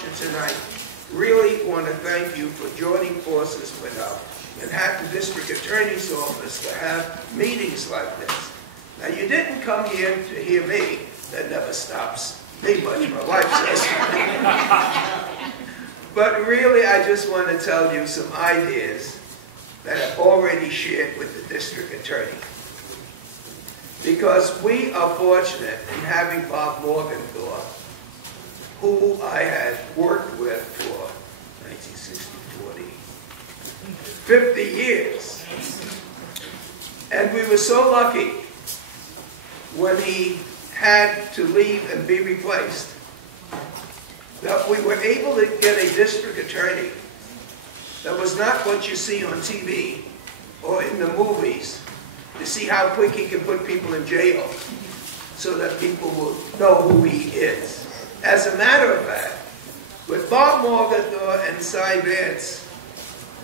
Washington, I really want to thank you for joining forces with our Manhattan District Attorney's Office to have meetings like this. Now, you didn't come here to hear me. That never stops me much, my wife says. But really, I just want to tell you some ideas that I've already shared with the district attorney. Because we are fortunate in having Bob Morgenthau, who I had worked with for 50 years. And we were so lucky when he had to leave and be replaced that we were able to get a district attorney that was not what you see on TV or in the movies to see how quick he can put people in jail so that people will know who he is. As a matter of fact, with Bob Morgenthau and Vance,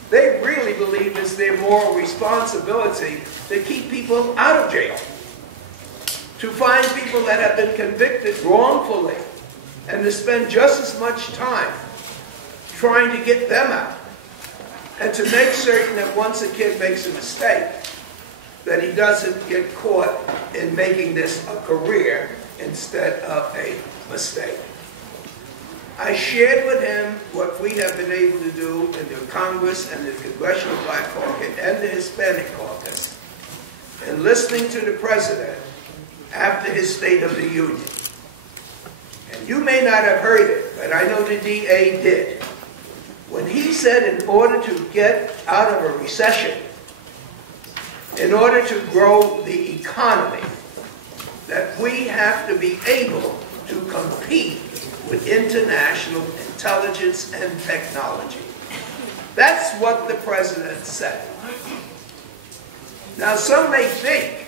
they really believe it's their moral responsibility to keep people out of jail, to find people that have been convicted wrongfully, and to spend just as much time trying to get them out, and to make certain that once a kid makes a mistake, that he doesn't get caught in making this a career instead of a mistake. I shared with him what we have been able to do in the Congress and the Congressional Black Caucus and the Hispanic Caucus, and listening to the President after his State of the Union. And you may not have heard it, but I know the DA did. When he said in order to get out of a recession, in order to grow the economy, that we have to be able to compete with international intelligence and technology. That's what the President said. Now, some may think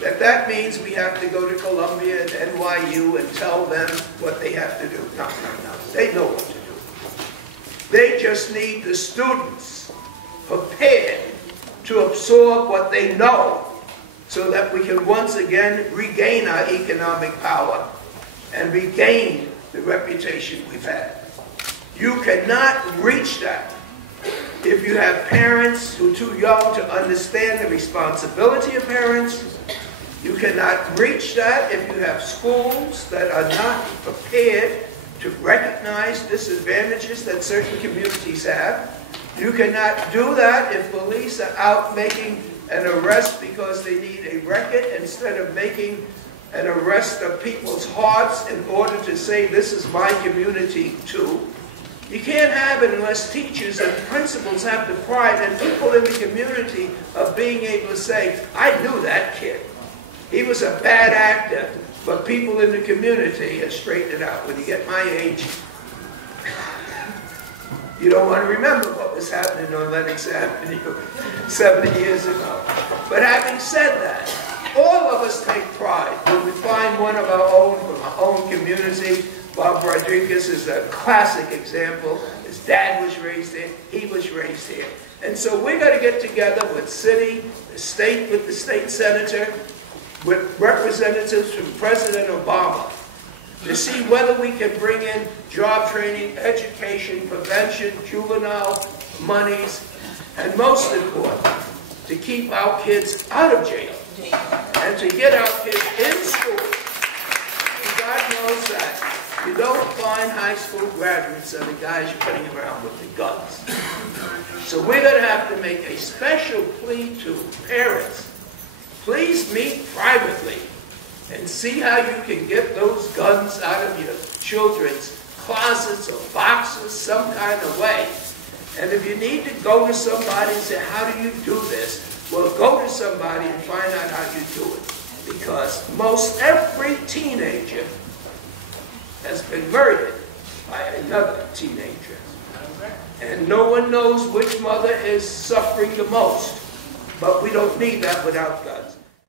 that that means we have to go to Columbia and NYU and tell them what they have to do. No. They know what to do. They just need the students prepared to absorb what they know so that we can once again regain our economic power and regain the reputation we've had. You cannot reach that if you have parents who are too young to understand the responsibility of parents. You cannot reach that if you have schools that are not prepared to recognize disadvantages that certain communities have. You cannot do that if police are out making an arrest because they need a record instead of making an arrest of people's hearts in order to say, this is my community too. You can't have it unless teachers and principals have the pride and people in the community of being able to say, I knew that kid. He was a bad actor, but people in the community have straightened it out. When you get my age, you don't want to remember what was happening on Lenox Avenue 70 years ago. But having said that, all of us take pride when we find one of our own from our own community. Bob Rodriguez is a classic example. His dad was raised there. He was raised here. And so we're going to get together with city, the state, with the state senator, with representatives from President Obama to see whether we can bring in job training, education, prevention, juvenile monies, and most important, to keep our kids out of jail and to get our kids in school. And God knows that you don't find high school graduates and the guys you're putting around with the guns. So we're going to have to make a special plea to parents. Please meet privately and see how you can get those guns out of your children's closets or boxes some kind of way. And if you need to go to somebody and say, how do you do this? Well, go to somebody and find out how you do it. Because most every teenager has been murdered by another teenager. And no one knows which mother is suffering the most. But we don't need that without guns.